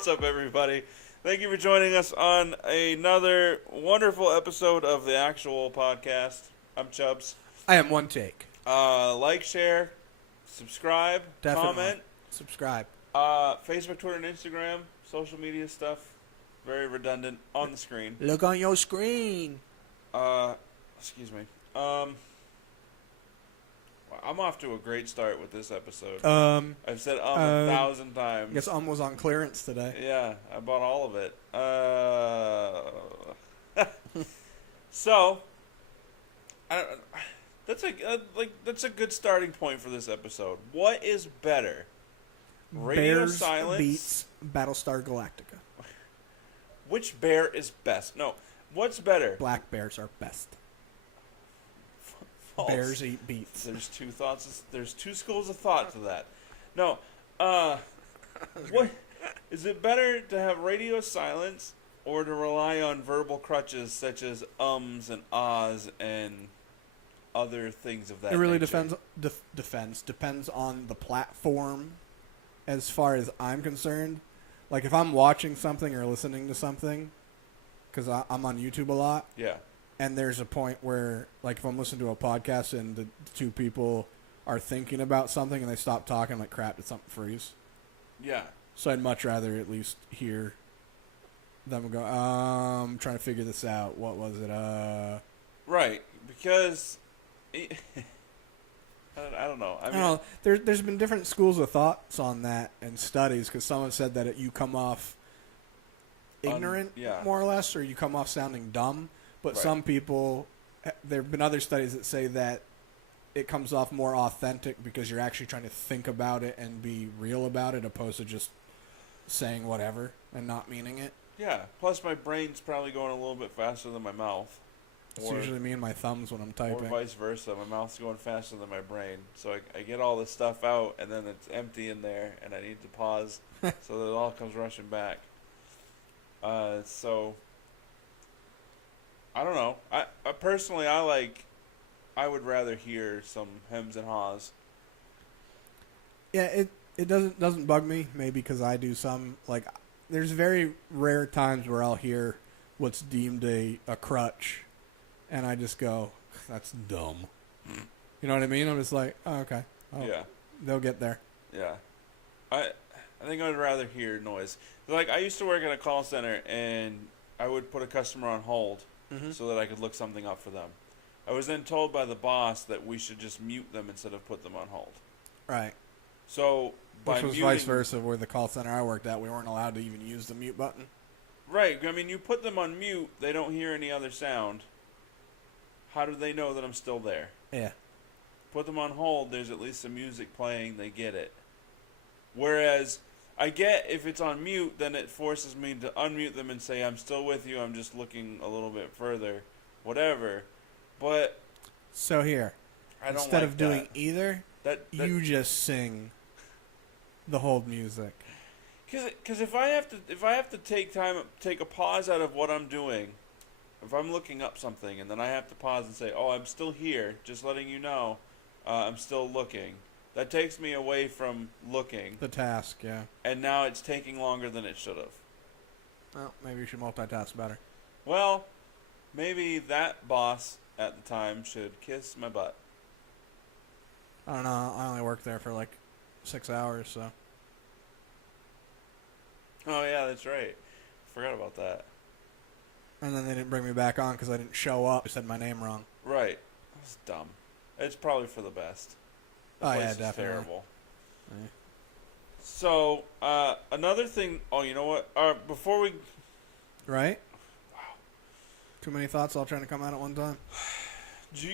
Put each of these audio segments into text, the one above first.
What's up, everybody? Thank you for joining us on another wonderful episode of the actual podcast. I'm Chubbs. I am one take. Like, share, subscribe, Definitely. comment. Subscribe. Facebook, Twitter, and Instagram. Social media stuff. Very redundant on the screen. Look on your screen. Excuse me. I'm off to a great start with this episode. I've said 1,000 times. I guess was on clearance today. Yeah, I bought all of it. So, that's a good starting point for this episode. What is better? Radio Bears silence beats Battlestar Galactica. Which bear is best? No, what's better? Black bears are best. False. Bears eat beets. There's two thoughts. There's two schools of thought to that. No, what is it better to have radio silence or to rely on verbal crutches such as ums and ahs and other things of that? It really nature? depends on the platform. As far as I'm concerned, like if I'm watching something or listening to something, because I'm on YouTube a lot. Yeah. And there's a point where, like, if I'm listening to a podcast and the two people are thinking about something and they stop talking, like, crap, did something freeze? Yeah. So I'd much rather at least hear them go, I'm trying to figure this out. What was it? Right. Because, I don't know. I mean, there's been different schools of thoughts on that and studies, because someone said that you come off ignorant, more or less, or you come off sounding dumb. But right. Some people, there have been other studies that say that it comes off more authentic because you're actually trying to think about it and be real about it, opposed to just saying whatever and not meaning it. Yeah. Plus, my brain's probably going a little bit faster than my mouth. It's usually me and my thumbs when I'm typing. Or vice versa. My mouth's going faster than my brain. So I get all this stuff out, and then it's empty in there, and I need to pause so that it all comes rushing back. So... I don't know. I personally, I would rather hear some hems and haws. Yeah, it doesn't bug me. Maybe because I do some, like, there's very rare times where I'll hear what's deemed a crutch, and I just go, that's dumb. You know what I mean? I'm just like, oh, okay. Oh, yeah. They'll get there. Yeah. I think I'd rather hear noise. Like, I used to work at a call center, and I would put a customer on hold. Mm-hmm. So that I could look something up for them. I was then told by the boss that we should just mute them instead of put them on hold. Right. So by Which was muting, vice versa, where the call center I worked at, we weren't allowed to even use the mute button. Right. I mean, you put them on mute, they don't hear any other sound. How do they know that I'm still there? Yeah. Put them on hold, there's at least some music playing, they get it. Whereas... I get if it's on mute, then it forces me to unmute them and say, I'm still with you, I'm just looking a little bit further, whatever. But so here, instead of doing either, you just sing the hold music. Because if I have to take a pause out of what I'm doing, if I'm looking up something and then I have to pause and say, oh, I'm still here, just letting you know, I'm still looking. That takes me away from looking. The task, yeah. And now it's taking longer than it should have. Well, maybe you should multitask better. Well, maybe that boss at the time should kiss my butt. I don't know. I only worked there for like 6 hours, so. Oh, yeah, that's right. Forgot about that. And then they didn't bring me back on because I didn't show up. I said my name wrong. Right. That's dumb. It's probably for the best. Oh, yeah, definitely. Terrible. Yeah. So, another thing... Oh, you know what? Before we... Right? Wow. Too many thoughts all trying to come out at one time. Do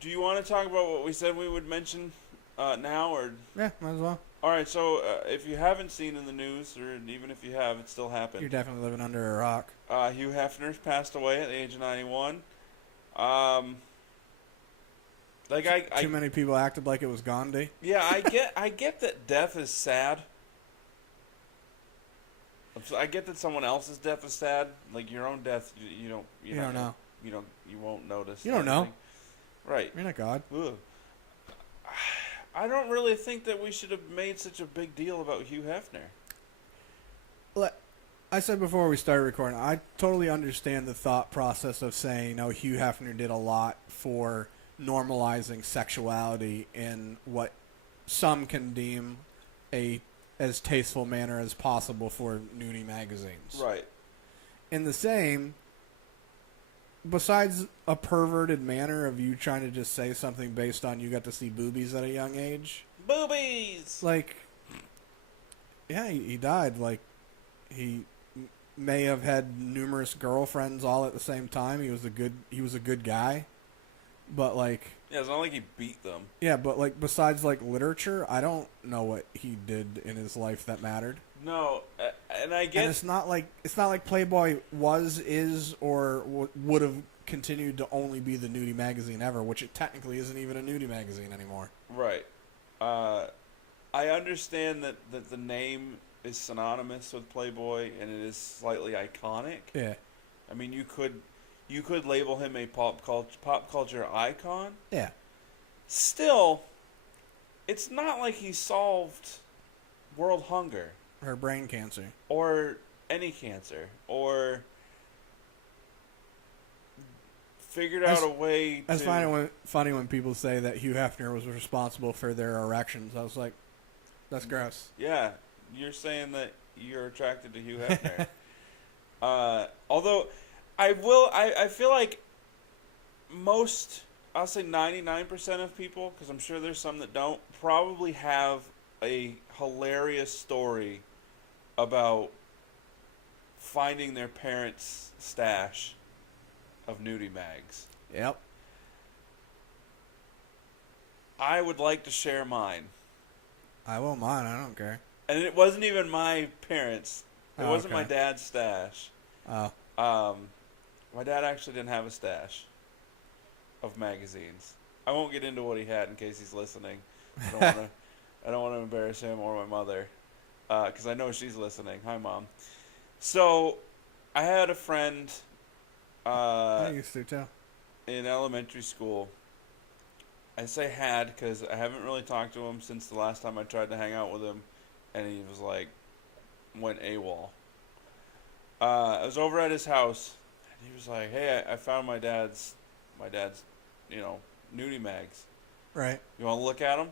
you want to talk about what we said we would mention now? Or yeah, might as well. All right, so if you haven't seen in the news, or even if you have, it still happened. You're definitely living under a rock. Hugh Hefner passed away at the age of 91. Too many people acted like it was Gandhi. Yeah, I get that death is sad. I get that someone else's death is sad. Like your own death, you don't know. You won't notice. You don't know. Right. You're not God. Ugh. I don't really think that we should have made such a big deal about Hugh Hefner. I said before we started recording, I totally understand the thought process of saying, "Oh, Hugh Hefner did a lot for normalizing sexuality in what some can deem a as tasteful manner as possible for nudie magazines." Right. In the same, besides a perverted manner of you trying to just say something based on you got to see boobies at a young age, Boobies! like, yeah, he died. Like, he may have had numerous girlfriends all at the same time. He was a good guy, but like, Yeah, it's not like he beat them. yeah, but like besides like literature, I don't know what he did in his life that mattered. No, and I And get... it's not like Playboy is, or would have continued to only be the nudie magazine ever, which it technically isn't even a nudie magazine anymore. Right. I understand that the name is synonymous with Playboy and it is slightly iconic. Yeah, I mean, you could label him a pop culture icon. yeah, Still, it's not like he solved world hunger her brain cancer. or any cancer or figured out a way to... I find it funny when people say that Hugh Hefner was responsible for their erections. I was like, that's gross. Yeah, you're saying that you're attracted to Hugh Hefner. Although, I feel like I'll say 99% of people, because I'm sure there's some that don't, probably have a hilarious story about finding their parents' stash of nudie mags. Yep. I would like to share mine. I won't mind. I don't care. And it wasn't even my parents. It Oh, wasn't okay. my dad's stash. Oh. My dad actually didn't have a stash of magazines. I won't get into what he had in case he's listening. I don't want to embarrass him or my mother, because I know she's listening. Hi, Mom. So, I had a friend I used to too. in elementary school. I say had because I haven't really talked to him since the last time I tried to hang out with him, and he was like, went AWOL. I was over at his house, and he was like, "Hey, I found my dad's, nudie mags. Right. You want to look at them?"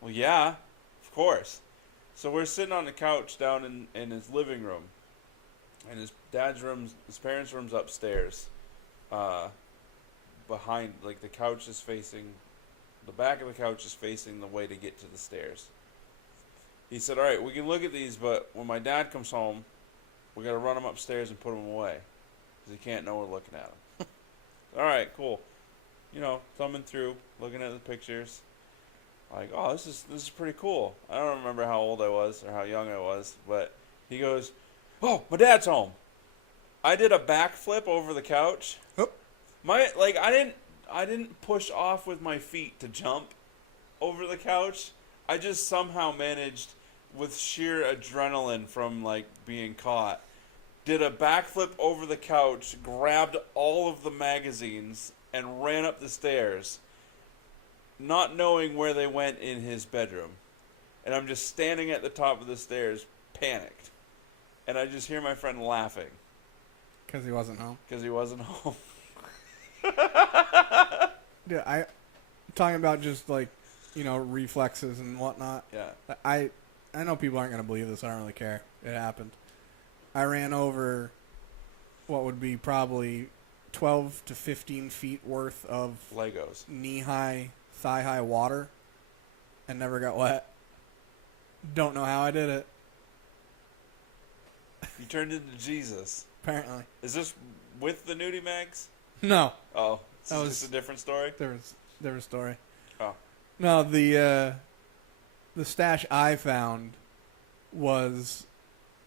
Well, yeah, of course. So we're sitting on the couch down in his living room, and his parents' room's upstairs. Behind, like, the back of the couch is facing the way to get to the stairs. He said, "All right, we can look at these, but when my dad comes home, we got to run them upstairs and put them away, because he can't know we're looking at them." All right, cool. Thumbing through, looking at the pictures. Like, oh, this is pretty cool. I don't remember how old I was or how young I was, but he goes, "Oh, my dad's home." I did a backflip over the couch. Oh. I didn't push off with my feet to jump over the couch. I just somehow managed, with sheer adrenaline from like being caught, did a backflip over the couch, grabbed all of the magazines, and ran up the stairs, not knowing where they went in his bedroom. And I'm just standing at the top of the stairs, panicked. And I just hear my friend laughing. Because he wasn't home. Because he wasn't home. Yeah, talking about just like, reflexes and whatnot. Yeah. I know people aren't going to believe this. I don't really care. It happened. I ran over what would be probably 12 to 15 feet worth of Legos. knee-high, thigh-high water and never got wet. Don't know how I did it. You turned into Jesus. Apparently. Is this with the nudie mags? No. Oh, That was just a different story? Different story. Oh. No, the stash I found was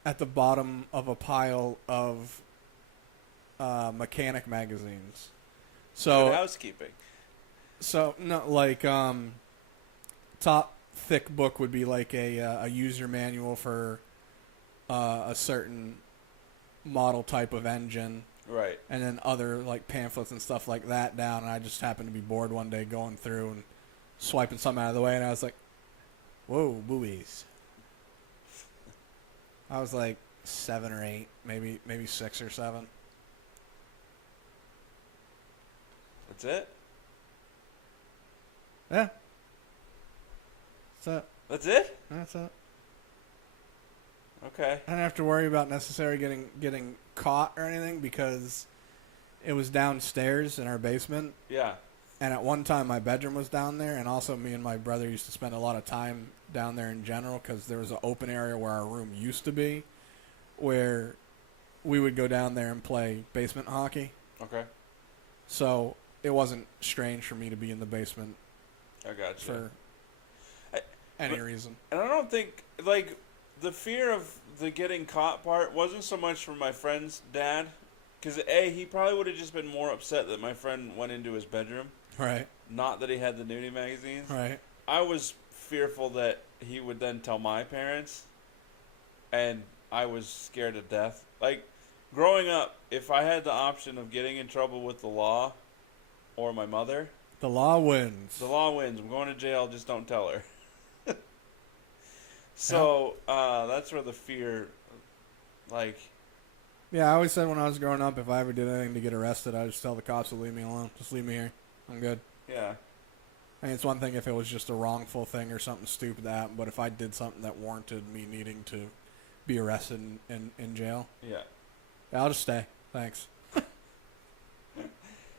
at the bottom of a pile of mechanic magazines. So Good housekeeping. So no, like top thick book would be like a user manual for a certain model type of engine. Right. And then other like pamphlets and stuff like that down. And I just happened to be bored one day going through and swiping something out of the way, and I was like, "Whoa, boobies!" I was like, 7 or 8, maybe 6 or 7. That's it? Yeah. That's it. That's it? That's it. Okay. I don't have to worry about necessarily getting caught or anything because it was downstairs in our basement. Yeah. And at one time, my bedroom was down there, and also me and my brother used to spend a lot of time down there in general because there was an open area where our room used to be, where we would go down there and play basement hockey. Okay. So it wasn't strange for me to be in the basement I got you. for any reason. And I don't think, like, the fear of the getting caught part wasn't so much from my friend's dad, because, A, he probably would have just been more upset that my friend went into his bedroom. Right. Not that he had the nudie magazines. Right. I was fearful that he would then tell my parents, and I was scared to death. Like, growing up, if I had the option of getting in trouble with the law or my mother, The law wins. the law wins. I'm going to jail, just don't tell her. So, that's where the fear, like... Yeah, I always said when I was growing up, if I ever did anything to get arrested, I'd just tell the cops to leave me alone. Just leave me here. I'm good. Yeah. I mean, it's one thing if it was just a wrongful thing or something stupid that happened, but if I did something that warranted me needing to be arrested in jail, Yeah. I'll just stay. Thanks.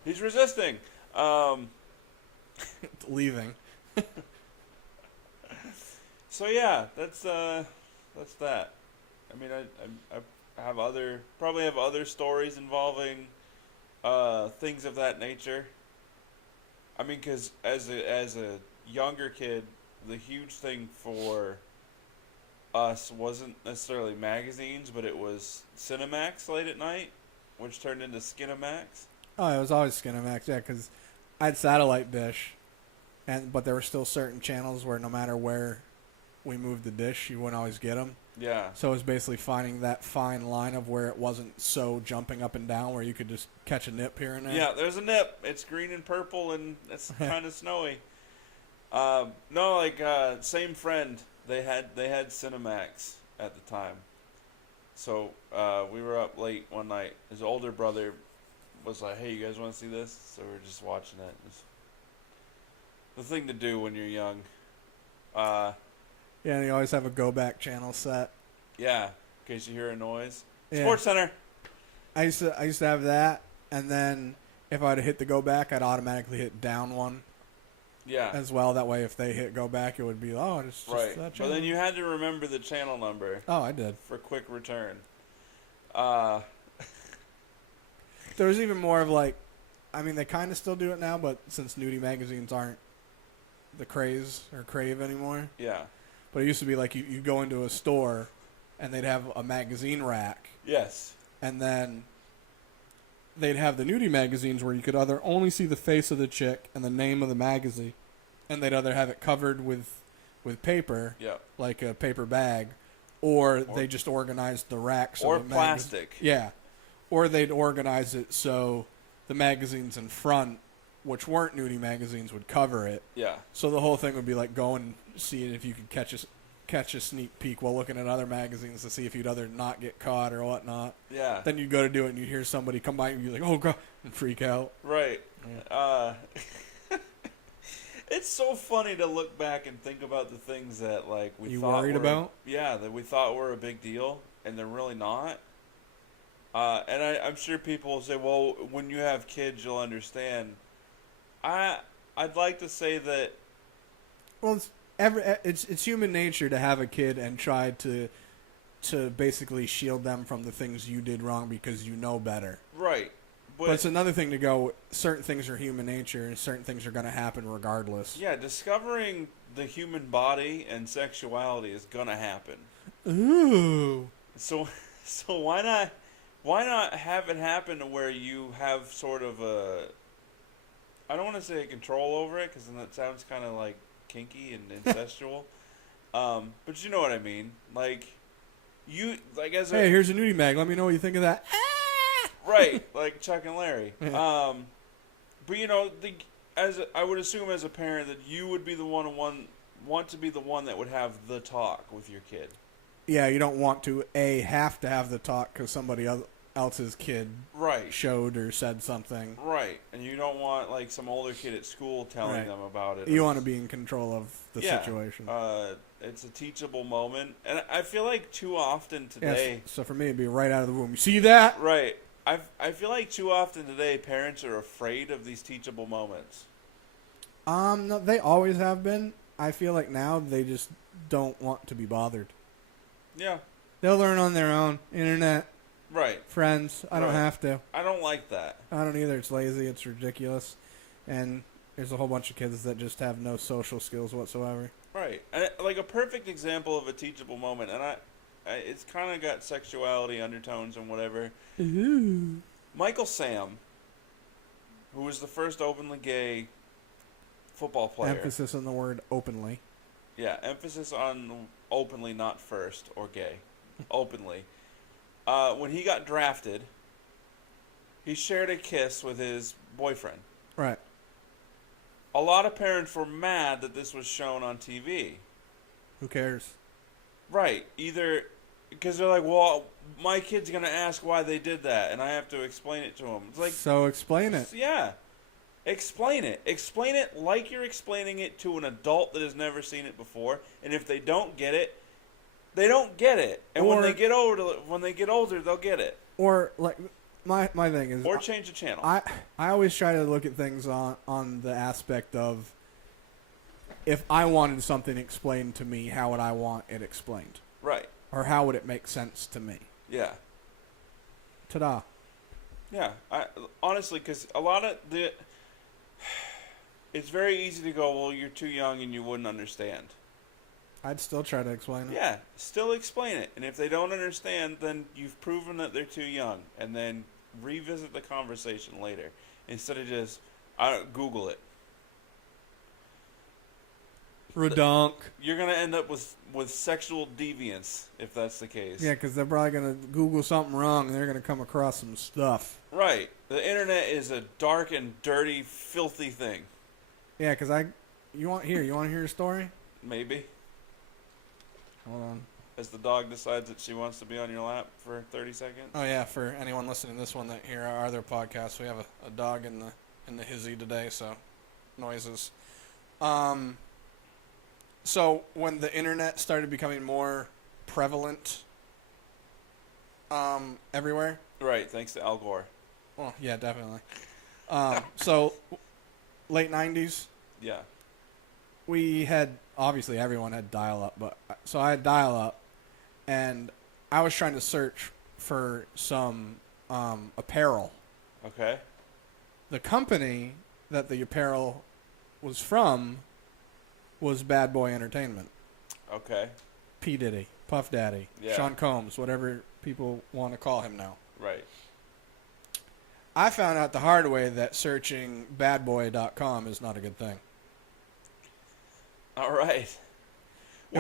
He's resisting. Leaving. So yeah, that's that. I mean, I have probably have other stories involving things of that nature. I mean, because as a younger kid, the huge thing for us wasn't necessarily magazines, but it was Cinemax late at night, which turned into Skinemax. Oh, it was always Skinemax, yeah, because I had satellite dish, but there were still certain channels where no matter where we moved the dish, you wouldn't always get them. Yeah. So it was basically finding that fine line of where it wasn't so jumping up and down where you could just catch a nip here and there. Yeah, there's a nip. It's green and purple, and it's kind of snowy. No, like same friend. They had Cinemax at the time. So we were up late one night. His older brother was like, "Hey, you guys want to see this?" So we were just watching it. It's the thing to do when you're young. Yeah, and you always have a go back channel set. Yeah, in case you hear a noise. Yeah. Sports Center. I used to have that, and then if I'd hit the go back, I'd automatically hit down one. Yeah. As well. That way, if they hit go back, it would be it's just right. that But channel. then you had to remember the channel number. Oh, I did. For quick return. There was even more of like, I mean, they kind of still do it now, but since nudie magazines aren't the craze or crave anymore. Yeah. But it used to be like you go into a store, and they'd have a magazine rack. Yes. And then they'd have the nudie magazines where you could either only see the face of the chick and the name of the magazine, and they'd either have it covered with paper, like a paper bag, or they just organized the rack. So or plastic. Yeah. Or they'd organize it so the magazines in front, which weren't nudie magazines, would cover it. Yeah. So the whole thing would be like go and see if you could catch a sneak peek while looking at other magazines to see if you'd either not get caught or whatnot. Yeah. Then you'd go to do it and you'd hear somebody come by and you'd be like, oh, God, and freak out. Right. Yeah. It's so funny to look back and think about the things that like we you thought worried were, about? Yeah, that we thought were a big deal, and they're really not. And I'm sure people will say, well, when you have kids, you'll understand. I'd like to say that. Well, it's human nature to have a kid and try to basically shield them from the things you did wrong because you know better. Right. But it's another thing to go, certain things are human nature and certain things are going to happen regardless. Yeah, discovering the human body and sexuality is going to happen. Ooh. So why not have it happen to where you have sort of a, I don't want to say a control over it because then that sounds kind of like kinky and incestual. But you know what I mean. Like, hey, here's a nudie mag. Let me know what you think of that. Right, like Chuck and Larry. Yeah. But you know, I would assume as a parent that you would be the want to be the one that would have the talk with your kid. Yeah, you don't want to have to have the talk because somebody else's kid Right. showed or said something. Right, and you don't want like some older kid at school telling Right. them about it. You want to be in control of the Yeah. situation. It's a teachable moment, and I feel like too often today. Yes. So for me, it'd be right out of the womb. You see that? Right. I feel like too often today parents are afraid of these teachable moments. No, they always have been. I feel like now they just don't want to be bothered. Yeah. They'll learn on their own. Internet, Right. friends. I don't Right. have to. I don't like that. I don't either. It's lazy. It's ridiculous. And there's a whole bunch of kids that just have no social skills whatsoever. Right. Like a perfect example of a teachable moment, and it's kind of got sexuality undertones and whatever. Ooh. Michael Sam, who was the first openly gay football player. Emphasis on the word openly. Yeah, emphasis on openly, not first or gay. Openly. When he got drafted, he shared a kiss with his boyfriend. Right. A lot of parents were mad that this was shown on TV. Who cares? Right. Either because they're like, well, my kid's going to ask why they did that, and I have to explain it to him. It's like, So explain it. yeah. Explain it. Explain it like you're explaining it to an adult that has never seen it before. And if they don't get it, they don't get it. And when they get older, they'll get it. Or like my thing is, Or change the channel. I always try to look at things on the aspect of, if I wanted something explained to me, how would I want it explained? Right. Or how would it make sense to me? Yeah. Ta-da. Yeah. Honestly, because a lot of it's very easy to go, well, you're too young and you wouldn't understand. I'd still try to explain it. Yeah, still explain it. And if they don't understand, then you've proven that they're too young. And then revisit the conversation later. Instead of just, Google it. Redonk. You're going to end up with sexual deviance, if that's the case. Yeah, because they're probably going to Google something wrong and they're going to come across some stuff. Right. The internet is a dark and dirty, filthy thing. Yeah, because you want to hear a story? Maybe. Hold on. As the dog decides that she wants to be on your lap for 30 seconds. Oh yeah, for anyone listening to this one that hear our other podcast, we have a dog in the hizzy today, so noises. So when the internet started becoming more prevalent, everywhere. Right, thanks to Al Gore. Well, yeah, definitely. So late 90s, Yeah. we had, obviously everyone had dial-up, but so I had dial-up, and I was trying to search for some apparel. Okay. The company that the apparel was from was Bad Boy Entertainment. Okay. P. Diddy, Puff Daddy, Yeah. Sean Combs, whatever people want to call him now. Right. I found out the hard way that searching badboy.com is not a good thing. All right. It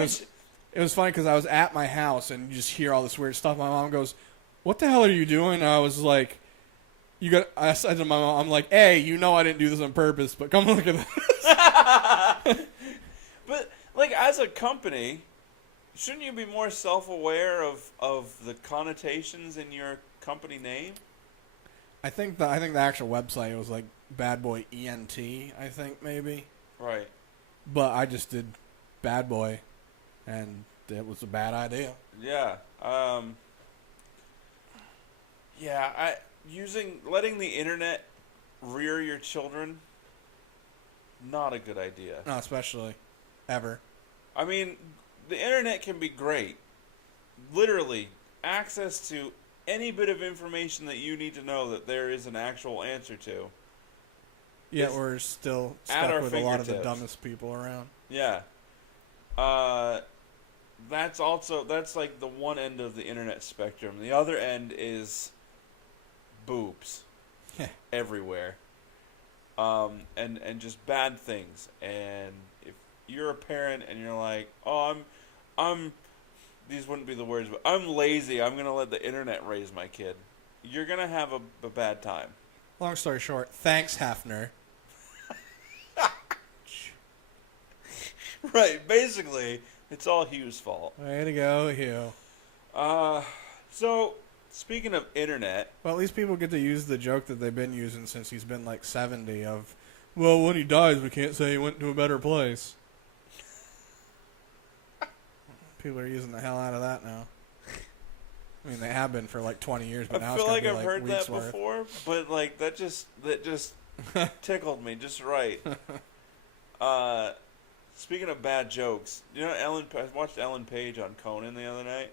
was funny because I was at my house and you just hear all this weird stuff. My mom goes, "What the hell are you doing?" And I was like, I said to my mom, I'm like, "Hey, you know I didn't do this on purpose, but come look at this." But, like, as a company, shouldn't you be more self-aware of the connotations in your company name? I think the actual website was like Bad Boy ENT, I think maybe. Right. But I just did Bad Boy, and it was a bad idea. Yeah. Letting the internet rear your children, not a good idea. No, especially ever. I mean, the internet can be great. Literally, access to any bit of information that you need to know that there is an actual answer to. Yet we're still at our stuck with a lot of the fingertips. dumbest people around. Yeah. That's like the one end of the internet spectrum. The other end is boobs. Yeah. Everywhere. And just bad things. And if you're a parent and you're like, "Oh, I'm these wouldn't be the words, but I'm lazy. I'm going to let the internet raise my kid." You're going to have a bad time. Long story short, thanks, Hefner. Right, basically, It's all Hugh's fault. Way to go, Hugh. So, speaking of internet... Well, at least people get to use the joke that they've been using since he's been like 70 of, well, when he dies, we can't say he went to a better place. People are using the hell out of that now. I mean, they have been for like 20 years, but now I it's feel going like to be I've like heard that weeks worth. before, but like that just tickled me just right. Speaking of bad jokes, you know, I watched Ellen Page on Conan the other night.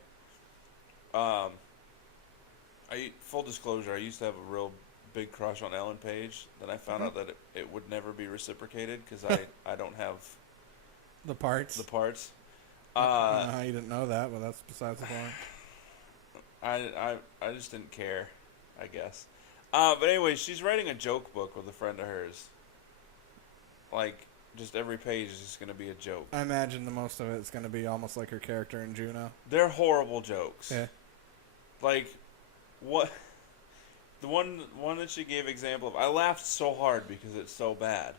Full disclosure, I used to have a real big crush on Ellen Page. Then I found out that it would never be reciprocated because I don't have The parts. I don't know how you didn't know that, but that's besides the point. I just didn't care, I guess. But anyway, she's writing a joke book with a friend of hers. Like, just every page is just going to be a joke. I imagine the most of it's going to be almost like her character in Juno. They're horrible jokes. Yeah. Like, what... The one that she gave example of, I laughed so hard because it's so bad.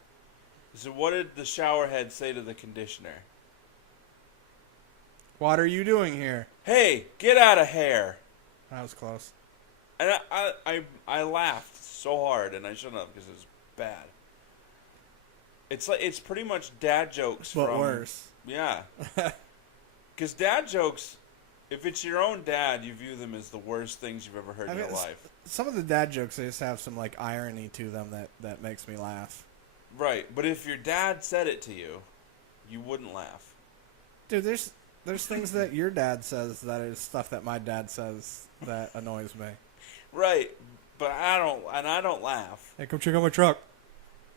So what did the shower head say to the conditioner? What are you doing here? Hey, get out of here. That was close. And I laughed so hard, and I shouldn't have because it was bad. It's pretty much dad jokes, But worse. Yeah. Because dad jokes, if it's your own dad, you view them as the worst things you've ever heard in your life. Some of the dad jokes, they just have some like irony to them that makes me laugh. Right, but if your dad said it to you, you wouldn't laugh. Dude, there's things that your dad says that is stuff that my dad says that annoys me. Right, but I don't laugh. Hey, come check out my truck.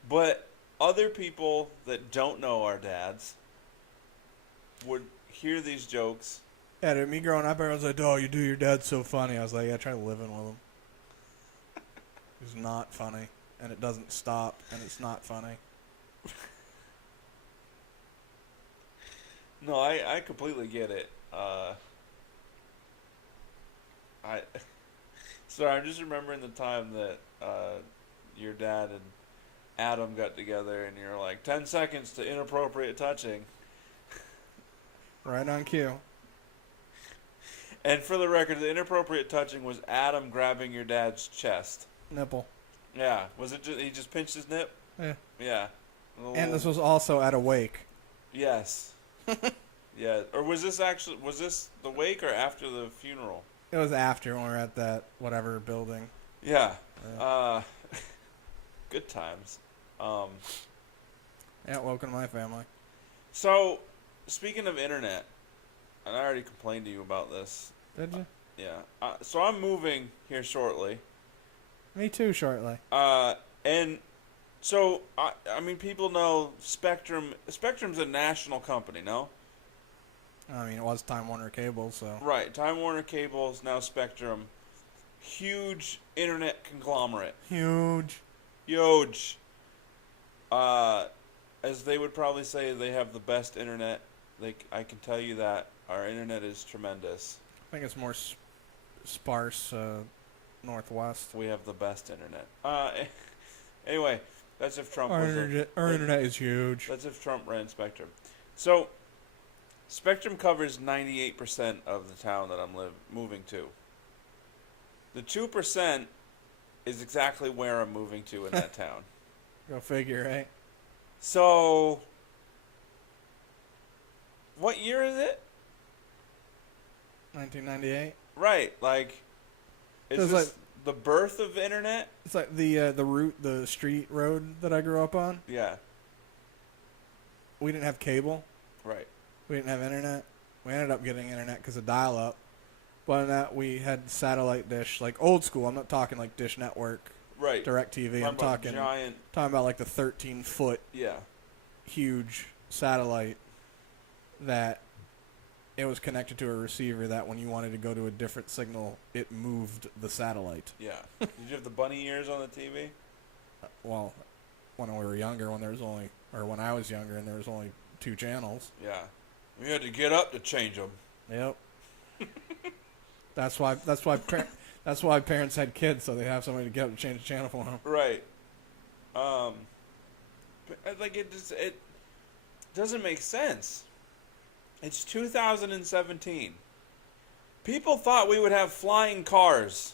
But other people that don't know our dads would hear these jokes. Yeah, dude, me growing up, everyone's like, oh, you do, your dad's so funny. I was like, yeah, try living with him. He's not funny, and it doesn't stop, and it's not funny. No, I completely get it. Sorry, I'm just remembering the time that your dad and Adam got together, and you're like, 10 seconds to inappropriate touching. Right on cue. And for the record, the inappropriate touching was Adam grabbing your dad's chest. Nipple. Yeah. Was it he just pinched his nip? Yeah. Yeah. And this was also at a wake. Yes. Yeah. Or was this the wake or after the funeral? It was after when we were at that whatever building. Yeah. Good times. Yeah, welcome to my family. So, speaking of internet, and I already complained to you about this. Did you? Yeah. So I'm moving here shortly. Me too, shortly. And so, I mean, people know Spectrum. Spectrum's a national company, no? I mean, it was Time Warner Cable, so. Right. Time Warner Cable's now Spectrum. Huge internet conglomerate. Huge. As they would probably say, they have the best internet. I can tell you that. Our internet is tremendous. I think it's more sparse northwest. We have the best internet. Anyway, that's if Trump Our internet is huge. That's if Trump ran Spectrum. So, Spectrum covers 98% of the town that I'm moving to. The 2% is exactly where I'm moving to in that town. Go figure, right? So, what year is it? 1998. Right, like, is this like, the birth of internet? It's like the street road that I grew up on. Yeah. We didn't have cable. Right. We didn't have internet. We ended up getting internet because of dial-up. But in that, we had satellite dish, like old school. I'm not talking like Dish Network, Right. DirecTV. I'm talking giant. Talking about like the 13-foot Yeah. huge satellite that it was connected to a receiver that when you wanted to go to a different signal, it moved the satellite. Yeah. Did you have the bunny ears on the TV? Well, when we were younger, when I was younger and there was only 2 channels. Yeah. We had to get up to change them. Yep. That's why parents had kids, so they have somebody to get up to change the channel for them. Right. But, like it doesn't make sense. It's 2017. People thought we would have flying cars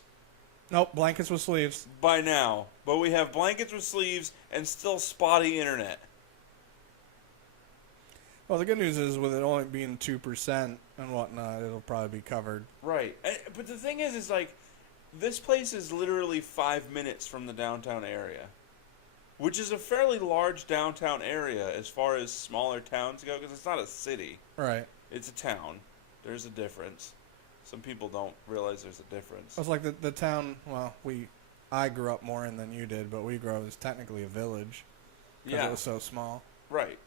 Nope, blankets with sleeves. by now, but we have blankets with sleeves and still spotty internet. Well, the good news is with it only being 2% and whatnot, it'll probably be covered. Right. But the thing is like, this place is literally 5 minutes from the downtown area, which is a fairly large downtown area as far as smaller towns go, because it's not a city. Right. It's a town. There's a difference. Some people don't realize there's a difference. It's like the town, well, I grew up more in than you did, but we grew up as technically a village because it was so small. Right.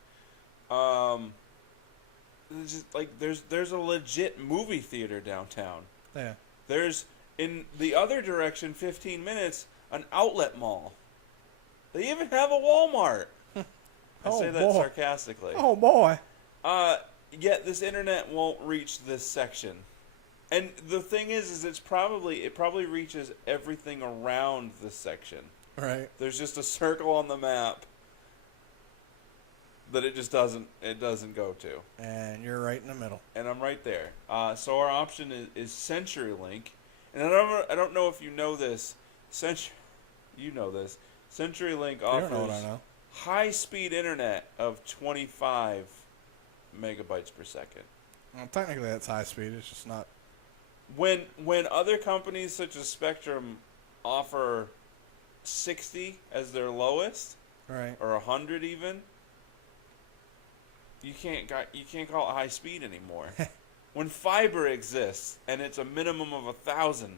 It's just, like, there's a legit movie theater downtown. Yeah. There's, in the other direction, 15 minutes, an outlet mall. They even have a Walmart. I say that sarcastically. Oh, boy. Yet this internet won't reach this section. And the thing is it probably reaches everything around this section. Right. There's just a circle on the map that it doesn't go to. And you're right in the middle. And I'm right there. So our option is CenturyLink. And I don't know if you know this. You know this. CenturyLink offers You don't know what I know. high-speed internet of 25 megabytes per second. Well, technically that's high speed. It's just not. When other companies such as Spectrum offer 60 as their lowest, Right. or 100 even, you can't call it high speed anymore. When fiber exists and it's a minimum of 1,000,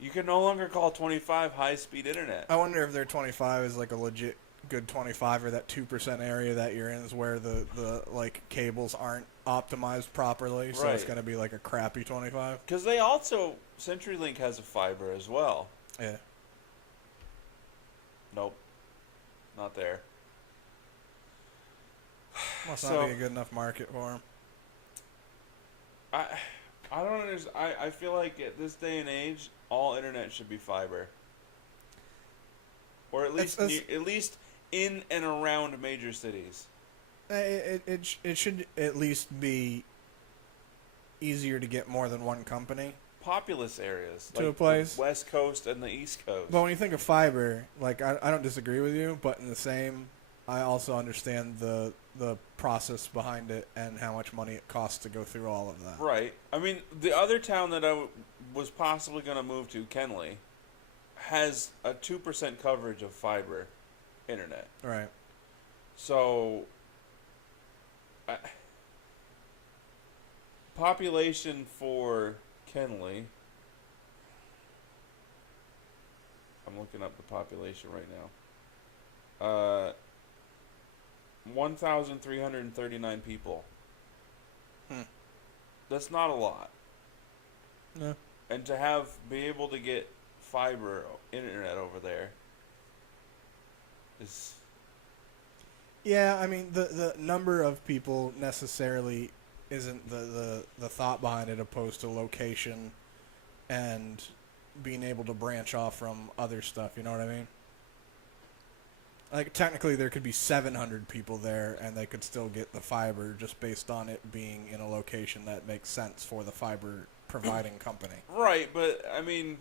you can no longer call 25 high speed internet. I wonder if their 25 is like a legit good 25, or that 2% area that you're in is where the like cables aren't optimized properly, so it's Right. going to be like a crappy 25. Because they also, CenturyLink has a fiber as well. Yeah. Nope, not there. Must So- not be a good enough market for them. I don't understand. I feel like at this day and age, all internet should be fiber, or at least at least in and around major cities. It should at least be easier to get more than one company Populous areas to like a place. the West Coast and the East Coast. But when you think of fiber, like I don't disagree with you, but in the same, I also understand the process behind it and how much money it costs to go through all of that. Right. I mean, the other town that I was possibly going to move to, Kenley, has a 2% coverage of fiber internet. Right. So, population for Kenley. I'm looking up the population right now. 1,339 people. That's not a lot. No. And to be able to get fiber internet over there is... Yeah, I mean the number of people necessarily isn't the thought behind it, opposed to location and being able to branch off from other stuff. You know what I mean? Like technically, there could be 700 people there, and they could still get the fiber just based on it being in a location that makes sense for the fiber providing company. Right, but I mean,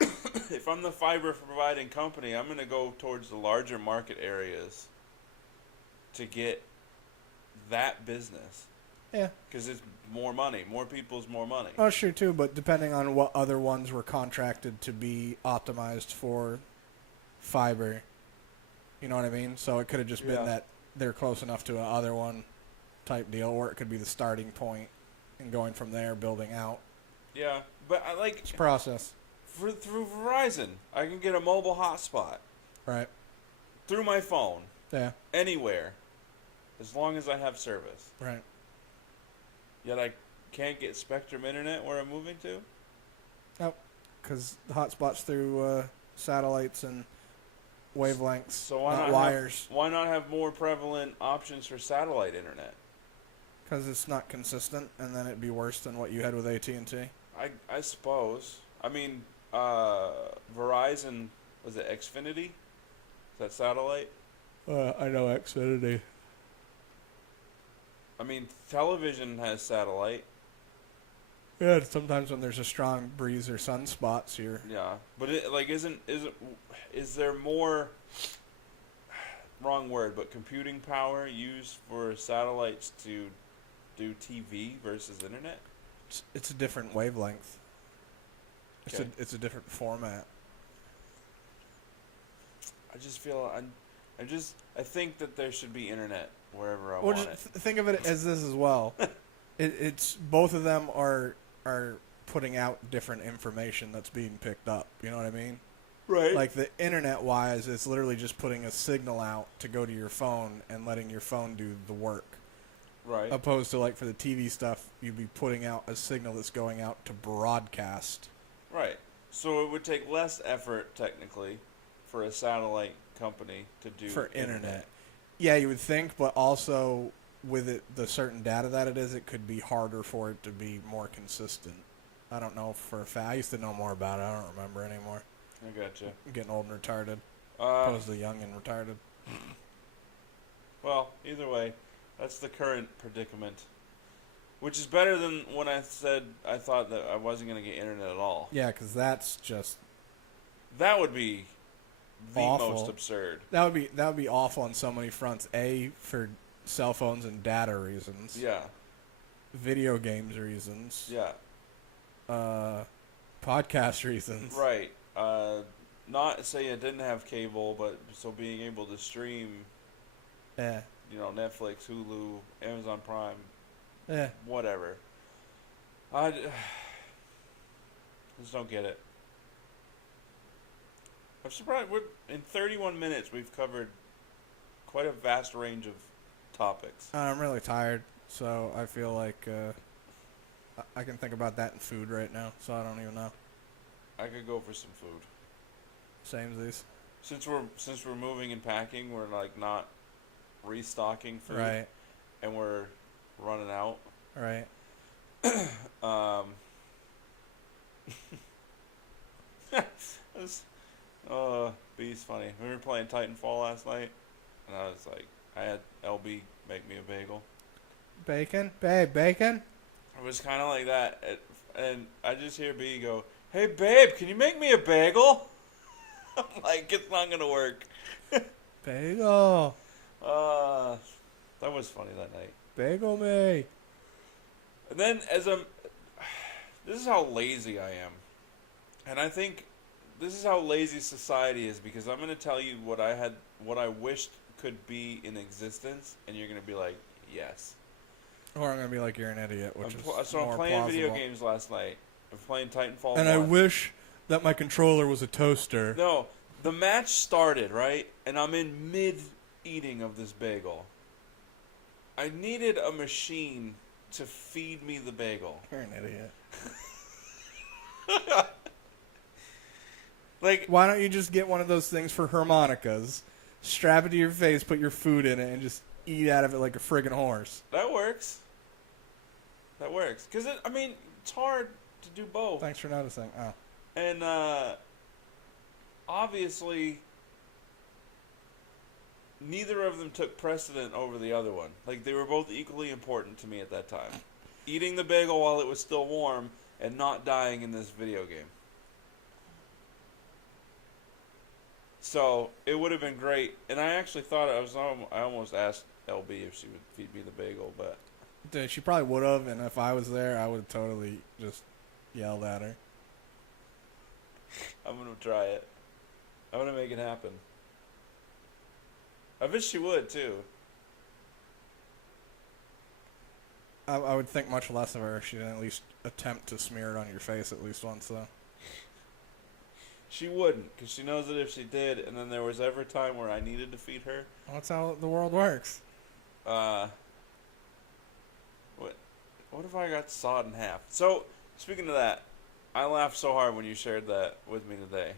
if I'm the fiber providing company, I'm going to go towards the larger market areas to get that business. Yeah. Because it's more money. More people's more money. Oh, sure, too, but depending on what other ones were contracted to be optimized for fiber, you know what I mean? So it could have just been that they're close enough to another one type deal, or it could be the starting point and going from there, building out. Yeah, but I like... It's a process. Through Verizon, I can get a mobile hotspot. Right. Through my phone. Yeah. Anywhere. As long as I have service. Right. Yet I can't get Spectrum internet where I'm moving to? Nope. Because the hotspot's through satellites and wavelengths, So why not wires. why not have more prevalent options for satellite internet? Because it's not consistent, and then it'd be worse than what you had with AT&T. I suppose. I mean, Verizon, was it Xfinity? Is that satellite? I know Xfinity. I mean, television has satellite. Yeah, sometimes when there's a strong breeze or sunspots here. Yeah, but is there more? Wrong word, but computing power used for satellites to do TV versus internet? It's a different wavelength. Okay. It's a different format. I just feel I think that there should be internet wherever I Well, want just it. think of it as this as well. It's both of them are putting out different information that's being picked up. You know what I mean? Right. Like the internet wise, it's literally just putting a signal out to go to your phone and letting your phone do the work. Right. Opposed to like for the TV stuff, you'd be putting out a signal that's going out to broadcast. Right. So it would take less effort technically for a satellite company to do For internet. Yeah, you would think, but also with it, the certain data that it is, it could be harder for it to be more consistent. I don't know for a fact. I used to know more about it. I don't remember anymore. I gotcha. I'm getting old and retarded. Opposed to young and retarded. Well, either way, that's the current predicament. Which is better than when I said I thought that I wasn't going to get internet at all. Yeah, because that's just That would be the awful. most absurd. That would be awful on so many fronts. A, for cell phones and data reasons. Yeah. Video games reasons. Yeah. Podcast reasons. Right. Not say I didn't have cable, but so being able to stream, Yeah. Netflix, Hulu, Amazon Prime, Yeah. whatever. I just don't get it. I'm surprised. In 31 minutes, we've covered quite a vast range of topics. I'm really tired, so I feel like I can think about that in food right now, so I don't even know. I could go for some food. Same as these. Since we're moving and packing, we're like not restocking food, Right. and we're running out. Right. B's funny. We were playing Titanfall last night, and I was like, I had LB make me a bagel. Bacon? Babe, bacon? It was kind of like that, and I just hear B go, "Hey babe, can you make me a bagel?" I'm like, it's not gonna work. Bagel. That was funny that night. Bagel me. And then this is how lazy I am, and I think this is how lazy society is, because I'm gonna tell you what I wished could be in existence, and you're gonna be like, yes. Or I'm going to be like, you're an idiot, which is So more I'm playing video plausible. games last night. I'm playing Titanfall And 1. I wish that my controller was a toaster. No, the match started, right? And I'm in mid-eating of this bagel. I needed a machine to feed me the bagel. You're an idiot. Like, Why don't you just get one of those things for harmonicas, strap it to your face, put your food in it, and just eat out of it like a friggin' horse? that works. That works. Because, it's hard to do both. Thanks for noticing. Oh. And, obviously, neither of them took precedent over the other one. Like, they were both equally important to me at that time. Eating the bagel while it was still warm and not dying in this video game. So, it would have been great. And I actually thought I almost asked LB if she would feed me the bagel, but Dude, she probably would have, and if I was there, I would have totally just yelled at her. I'm going to try it. I'm going to make it happen. I wish she would, too. I would think much less of her if she didn't at least attempt to smear it on your face at least once, though. She wouldn't, because she knows that if she did, and then there was ever a time where I needed to feed her, Well, that's how the world works. what if I got sawed in half? So, speaking of that, I laughed so hard when you shared that with me today.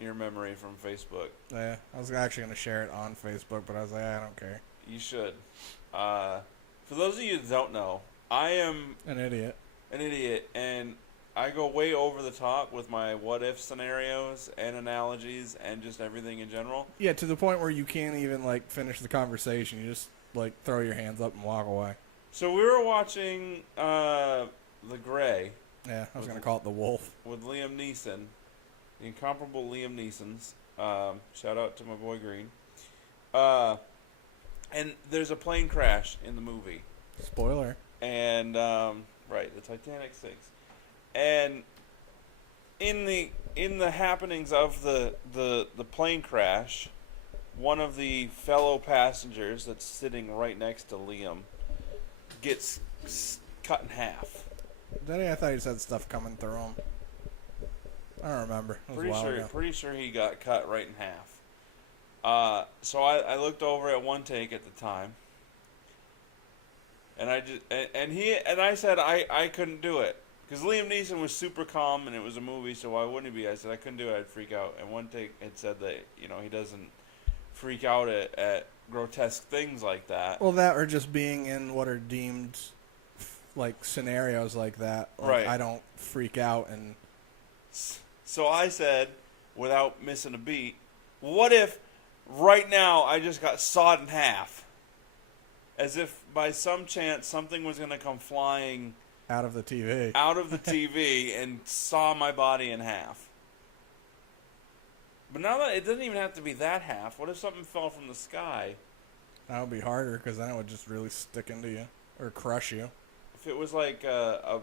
Your memory from Facebook. Yeah, I was actually going to share it on Facebook, but I was like, I don't care. You should. For those of you that don't know, I am An idiot. an idiot, and I go way over the top with my what if scenarios and analogies and just everything in general. Yeah, to the point where you can't even like finish the conversation. You just like throw your hands up and walk away. So we were watching The Gray. Yeah, I was gonna call it The Wolf. With Liam Neeson, the incomparable Liam Neeson's. Shout out to my boy Green. And there's a plane crash in the movie. Spoiler. And right, the Titanic sinks. And in the happenings of the plane crash, one of the fellow passengers that's sitting right next to Liam gets cut in half. Daddy, I thought you said stuff coming through him. I don't remember. It was a while ago. Pretty sure he got cut right in half. So I looked over at one take at the time, and I said I couldn't do it because Liam Neeson was super calm and it was a movie, so why wouldn't he be? I said I couldn't do it. I'd freak out. And one take it said that he doesn't freak out at grotesque things like that. Well, that or just being in what are deemed like scenarios like that. Like, right. I don't freak out and. So I said, without missing a beat, what if right now I just got sawed in half? As if by some chance something was going to come flying out of the TV. Out of the TV and saw my body in half. But now that it doesn't even have to be that half. What if something fell from the sky? That would be harder because then it would just really stick into you or crush you. If it was like a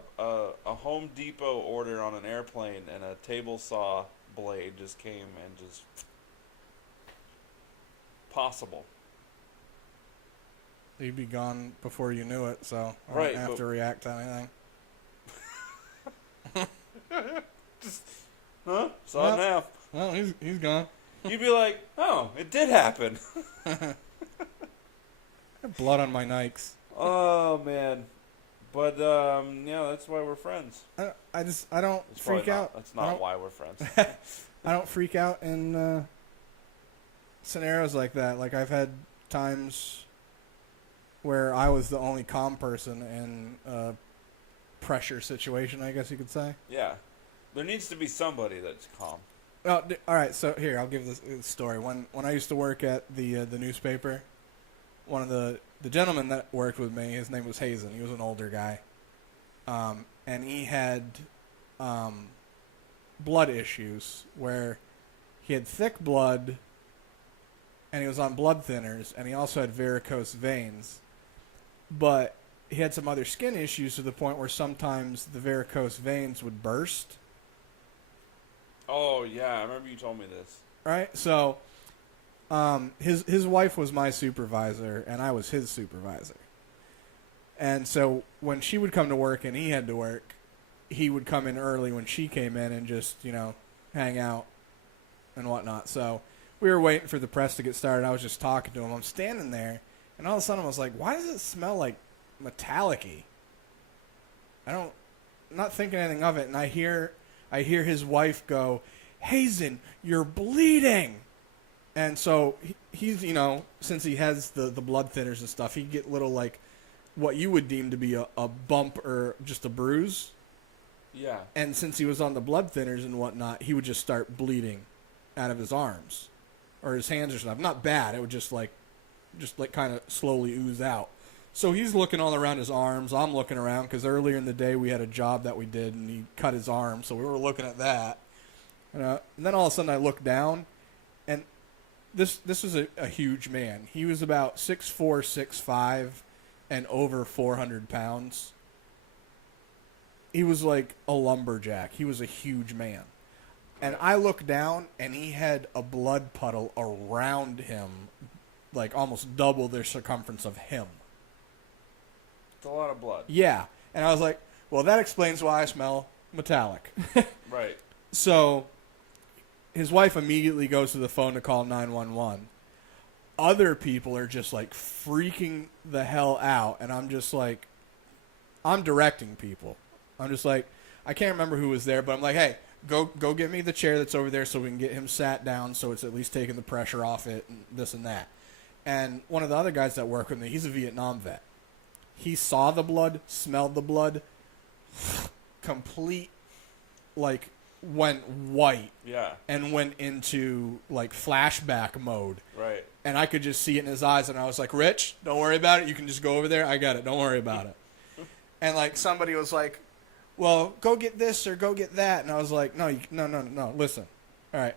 Home Depot order on an airplane and a table saw blade just came and just possible. You'd be gone before you knew it, so I right, don't have to react to anything. Just, saw it in half. Well, he's gone. You'd be like, oh, it did happen. Blood on my Nikes. Oh, man. But, yeah, that's why we're friends. I don't freak out. That's not why we're friends. I don't freak out in scenarios like that. Like, I've had times where I was the only calm person in a pressure situation, I guess you could say. Yeah. There needs to be somebody that's calm. Oh, all right, so here, I'll give this story. When I used to work at the newspaper, one of the gentlemen that worked with me, his name was Hazen. He was an older guy. And he had blood issues where he had thick blood and he was on blood thinners, and he also had varicose veins. But he had some other skin issues to the point where sometimes the varicose veins would burst. Oh, yeah, I remember you told me this. Right? So his wife was my supervisor, and I was his supervisor. And so when she would come to work and he had to work, he would come in early when she came in and just, hang out and whatnot. So we were waiting for the press to get started. I was just talking to him. I'm standing there, and all of a sudden I was like, why does it smell like metallic-y? I'm not thinking anything of it, and I hear his wife go, Hazen, you're bleeding. And so he's, since he has the blood thinners and stuff, he'd get little, like, what you would deem to be a bump or just a bruise. Yeah. And since he was on the blood thinners and whatnot, he would just start bleeding out of his arms or his hands or stuff. Not bad. It would just kind of slowly ooze out. So he's looking all around his arms. I'm looking around because earlier in the day we had a job that we did, and he cut his arm. So we were looking at that. And then all of a sudden I look down, and this was a huge man. He was about 6'4", 6'5", and over 400 pounds. He was like a lumberjack. He was a huge man. And I looked down, and he had a blood puddle around him, like almost double the circumference of him. It's a lot of blood. Yeah. And I was like, well, that explains why I smell metallic. Right. So his wife immediately goes to the phone to call 911. Other people are just like freaking the hell out. And I'm just like, I'm directing people. I'm just like, I can't remember who was there, but I'm like, hey, go get me the chair that's over there so we can get him sat down so it's at least taking the pressure off it and this and that. And one of the other guys that work with me, he's a Vietnam vet. He saw the blood, smelled the blood, complete like went white Yeah. and went into like flashback mode. Right. And I could just see it in his eyes, and I was like, Rich, don't worry about it. You can just go over there. I got it. Don't worry about it. And like somebody was like, well, go get this or go get that. And I was like, no, no. Listen. All right.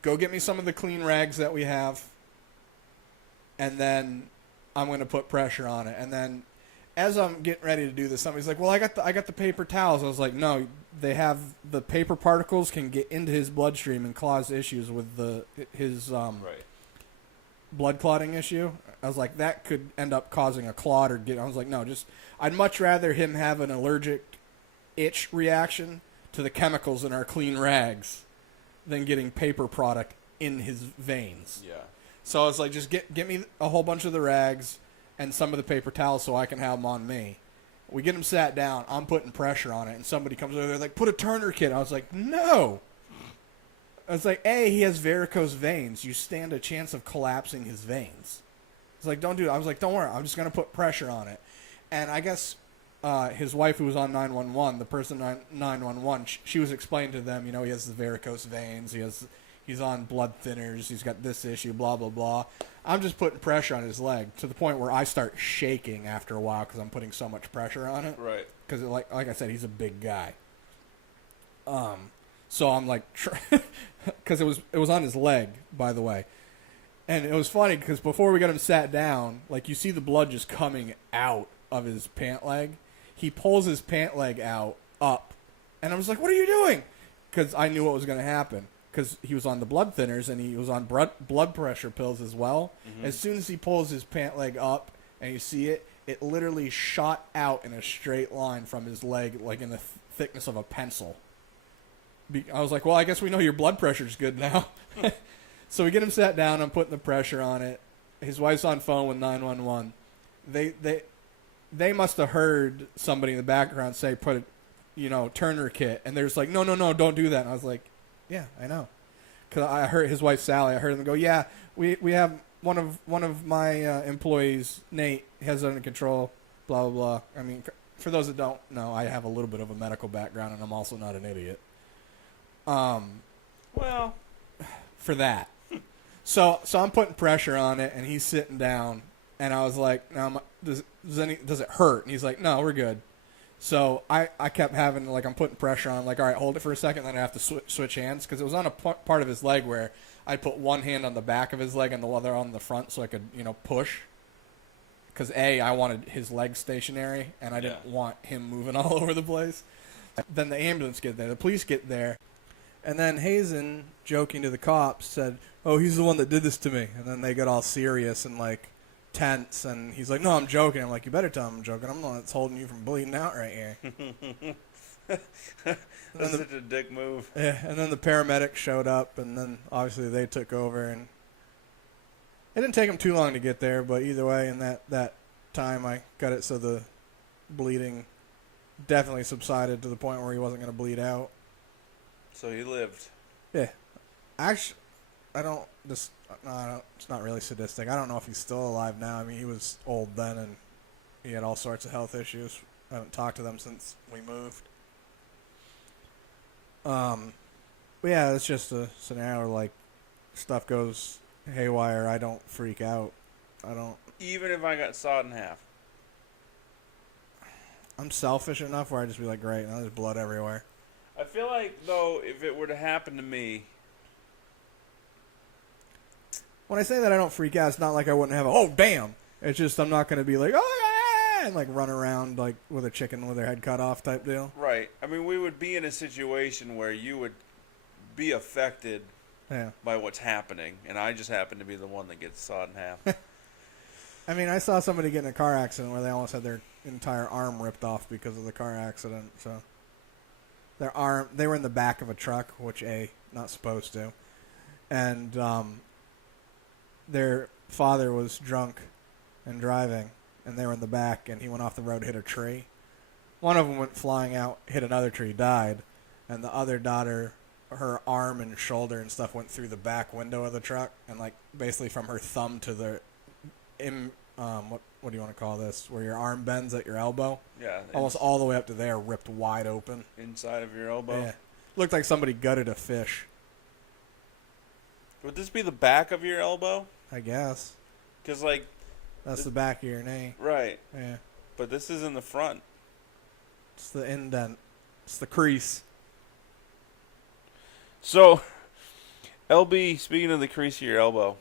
Go get me some of the clean rags that we have, and then I'm going to put pressure on it. And then as I'm getting ready to do this, somebody's like, well, I got the paper towels. I was like, no, they have the paper particles can get into his bloodstream and cause issues with his Right. blood clotting issue. I was like, that could end up causing a clot or I was like, no, I'd much rather him have an allergic itch reaction to the chemicals in our clean rags than getting paper product in his veins. Yeah. So I was like, just get me a whole bunch of the rags and some of the paper towels so I can have them on me. We get him sat down. I'm putting pressure on it, and somebody comes over there like, put a tourniquet. I was like, no. I was like, A, he has varicose veins. You stand a chance of collapsing his veins. It's like, don't do it. I was like, don't worry. I'm just going to put pressure on it. And I guess his wife, who was on 911, the person on 911, she was explaining to them, he has the varicose veins. He's on blood thinners. He's got this issue, blah, blah, blah. I'm just putting pressure on his leg to the point where I start shaking after a while because I'm putting so much pressure on it. Right. Because, like I said, he's a big guy. So I'm like, because it was on his leg, by the way. And it was funny because before we got him sat down, like you see the blood just coming out of his pant leg. He pulls his pant leg up. And I was like, what are you doing? Because I knew what was going to happen. Because he was on the blood thinners and he was on blood pressure pills as well. Mm-hmm. As soon as he pulls his pant leg up and you see it, it literally shot out in a straight line from his leg, like in the thickness of a pencil. I was like, well, I guess we know your blood pressure's good now. So we get him sat down. I'm putting the pressure on it. His wife's on phone with 911. They must have heard somebody in the background say, put a, tourniquet. And they're just like, no, don't do that. And I was like, yeah, I know. Because I heard his wife, Sally, I heard them go, yeah, we have one of my employees, Nate, has it under control, blah, blah, blah. I mean, for those that don't know, I have a little bit of a medical background, and I'm also not an idiot. Well, for that. So I'm putting pressure on it, and he's sitting down, and I was like, "No, does it hurt?" And he's like, "No, we're good." So I kept having, like, I'm putting pressure on, like, all right, hold it for a second, then I have to switch hands, because it was on a part of his leg where I put one hand on the back of his leg and the other on the front so I could, push. Because, A, I wanted his leg stationary, and I didn't want him moving all over the place. Then the ambulance get there, the police get there, and then Hazen, joking to the cops, said, oh, he's the one that did this to me. And then they got all serious and, like, tense, and he's like, no, I'm joking. I'm like, you better tell him I'm joking. I'm the one that's holding you from bleeding out right here. That's such a dick move. Yeah, and then the paramedics showed up, and then obviously they took over, and it didn't take them too long to get there, but either way, in that time, I got it so the bleeding definitely subsided to the point where he wasn't going to bleed out. So he lived. Yeah. Actually, it's not really sadistic. I don't know if he's still alive now. I mean, he was old then, and he had all sorts of health issues. I haven't talked to them since we moved. But yeah, it's just a scenario where, like, stuff goes haywire. I don't freak out. Even if I got sawed in half. I'm selfish enough where I just be like, great, now there's blood everywhere. I feel like, though, if it were to happen to me... When I say that I don't freak out, it's not like I wouldn't have oh, damn. It's just I'm not going to be like, oh, yeah, and, like, run around, like, with a chicken with their head cut off type deal. Right. I mean, we would be in a situation where you would be affected by what's happening, and I just happen to be the one that gets sawed in half. I mean, I saw somebody get in a car accident where they almost had their entire arm ripped off because of the car accident, so... They were in the back of a truck, which, not supposed to. And their father was drunk and driving, and they were in the back, and he went off the road, hit a tree. One of them went flying out, hit another tree, died. And the other daughter, her arm and shoulder and stuff went through the back window of the truck, and, like, basically from her thumb to the... what do you want to call this? Where your arm bends at your elbow? Yeah. Almost all the way up to there, ripped wide open. Inside of your elbow? Yeah. Looked like somebody gutted a fish. Would this be the back of your elbow? I guess. Because, like... That's the back of your knee. Right. Yeah. But this is in the front. It's the indent. It's the crease. So, LB, speaking of the crease of your elbow,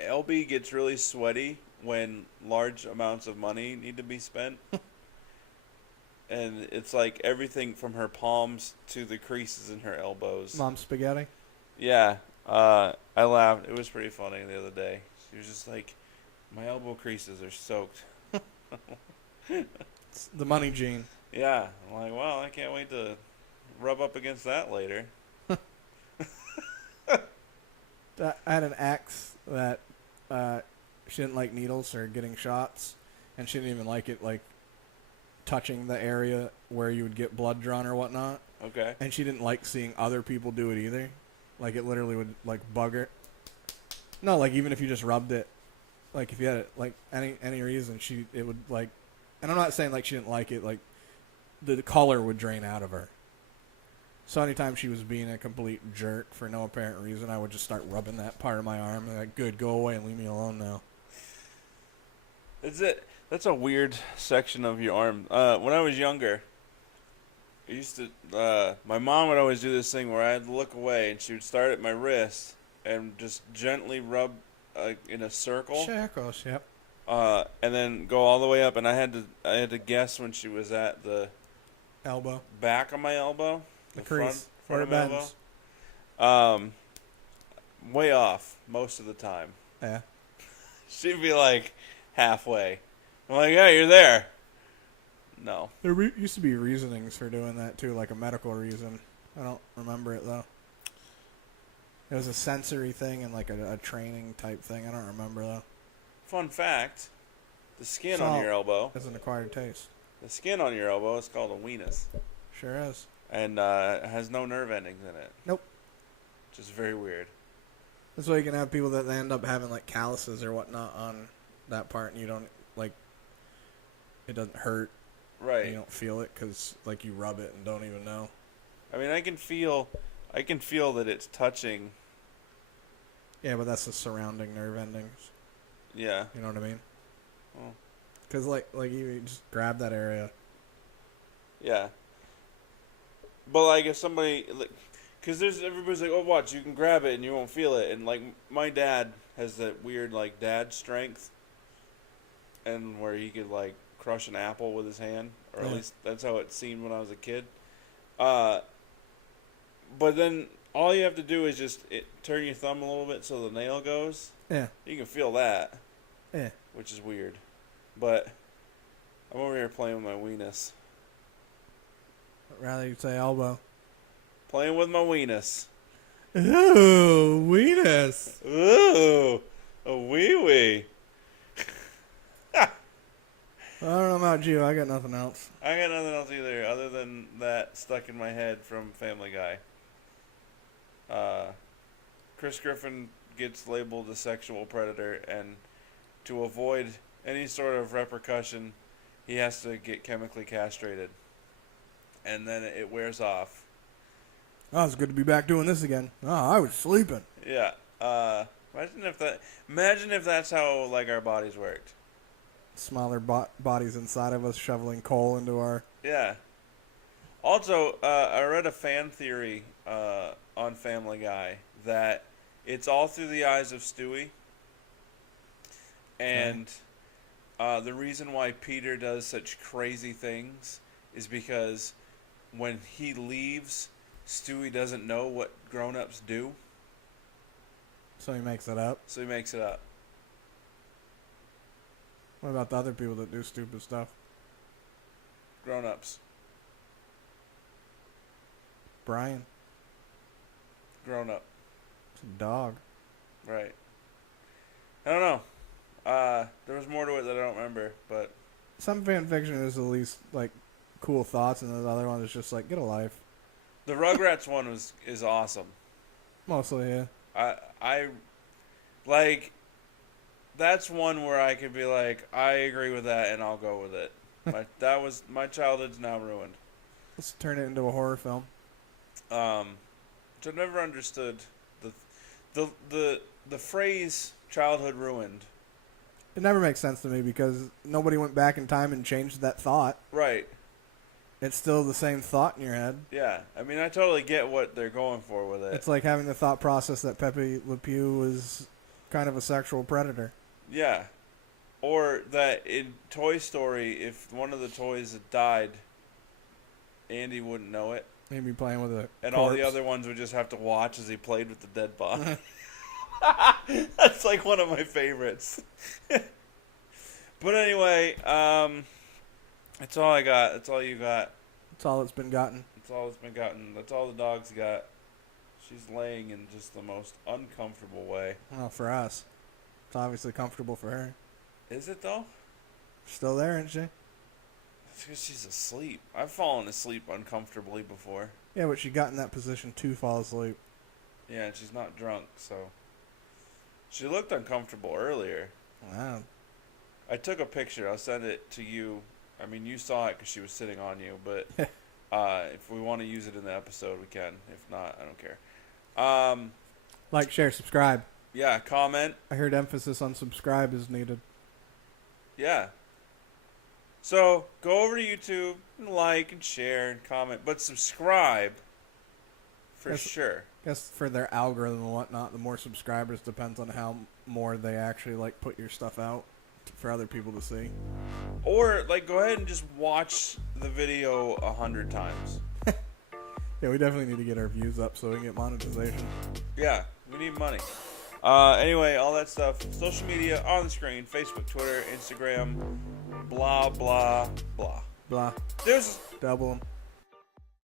LB gets really sweaty when large amounts of money need to be spent. And it's like everything from her palms to the creases in her elbows. Mom spaghetti? Yeah. I laughed. It was pretty funny the other day. She was just like, my elbow creases are soaked. It's the money gene. Yeah. I'm like, well, I can't wait to rub up against that later. I had an ex that she didn't like needles or getting shots, and she didn't even like it, like, touching the area where you would get blood drawn or whatnot. Okay. And she didn't like seeing other people do it either. Like, it literally would, like, bug her. No, like, even if you just rubbed it, like, if you had it, like, any reason, it would, like, and I'm not saying, like, she didn't like it, like, the color would drain out of her. So anytime she was being a complete jerk for no apparent reason, I would just start rubbing that part of my arm and like, good, go away and leave me alone now. That's a weird section of your arm. When I was younger, I used to. My mom would always do this thing where I had to look away, and she would start at my wrist and just gently rub in a circle. Shackles, yep. And then go all the way up, and I had to guess when she was at the Elbow. back of my elbow. The crease. Front Where of it my bends. elbow. Way off most of the time. Yeah. She'd be like halfway. I'm like, yeah, you're there. No. There used to be reasonings for doing that too, like a medical reason. I don't remember it though. It was a sensory thing and like a training type thing. I don't remember though. Fun fact: the skin Salt on your elbow. is an acquired taste. The skin on your elbow is called a weenus, Sure is. and it has no nerve endings in it. Nope. Which is very weird. That's why you can have people that they end up having like calluses or whatnot on that part, and you don't like. It doesn't hurt. Right. You don't feel it because like you rub it and don't even know. I mean, I can feel that it's touching. Yeah, but that's the surrounding nerve endings. Yeah. You know what I mean? Oh. Because like you just grab that area. Yeah. But like if somebody, like, because everybody's like, oh, watch, you can grab it and you won't feel it, and like my dad has that weird like dad strength, and where he could like crush an apple with his hand, or at least that's how it seemed when I was a kid. But then all you have to do is just turn your thumb a little bit so the nail goes. Yeah. You can feel that. Yeah. Which is weird. But I'm over here playing with my weenus. I'd rather you say elbow. Playing with my weenus. Ooh, weenus. Ooh, a wee-wee. I don't know about you. I got nothing else. I got nothing else either, other than that stuck in my head from Family Guy. Chris Griffin gets labeled a sexual predator, and to avoid any sort of repercussion, he has to get chemically castrated. And then it wears off. Oh, it's good to be back doing this again. Oh, I was sleeping. Yeah. Imagine if that's how like our bodies worked. Smaller bodies inside of us shoveling coal into our... Yeah. Also, I read a fan theory on Family Guy that it's all through the eyes of Stewie. And the reason why Peter does such crazy things is because when he leaves, Stewie doesn't know what grown-ups do. So he makes it up. So he makes it up. What about the other people that do stupid stuff? Grown-ups. Brian. Grown-up. It's a dog. Right. I don't know. There was more to it that I don't remember, but... Some fan fiction is at least, like, cool thoughts, and the other one is just, like, get a life. The Rugrats one is awesome. Mostly, yeah. I like, that's one where I could be like, I agree with that, and I'll go with it. My childhood's now ruined. Let's turn it into a horror film. which I've never understood the phrase "childhood ruined." It never makes sense to me because nobody went back in time and changed that thought. Right. It's still the same thought in your head. Yeah. I mean, I totally get what they're going for with it. It's like having the thought process that Pepe Le Pew was kind of a sexual predator. Yeah. Or that in Toy Story, if one of the toys had died, Andy wouldn't know it. Maybe playing with a And corpse. all the other ones would just have to watch as he played with the dead body. That's like one of my favorites. But anyway, that's all I got. That's all you got. That's all that's been gotten. That's all that's been gotten. That's all the dog's got. She's laying in just the most uncomfortable way. Well, for us. It's obviously comfortable for her. Is it though? Still there, isn't she? It's because she's asleep. I've fallen asleep uncomfortably before. Yeah, but she got in that position to fall asleep. Yeah, and she's not drunk, so. She looked uncomfortable earlier. Wow. I took a picture. I'll send it to you. I mean, you saw it because she was sitting on you, but if we want to use it in the episode, we can. If not, I don't care. Like, share, subscribe. Yeah, comment. I heard emphasis on subscribe is needed. Yeah. So, go over to YouTube and like and share and comment, but subscribe for sure. I guess for their algorithm and whatnot, the more subscribers depends on how more they actually, like, put your stuff out for other people to see. Or, like, go ahead and just watch the video 100 times. Yeah, we definitely need to get our views up so we can get monetization. Yeah, we need money. Anyway, all that stuff. Social media on the screen. Facebook, Twitter, Instagram. Blah, blah, blah. Blah. There's... Double 'em.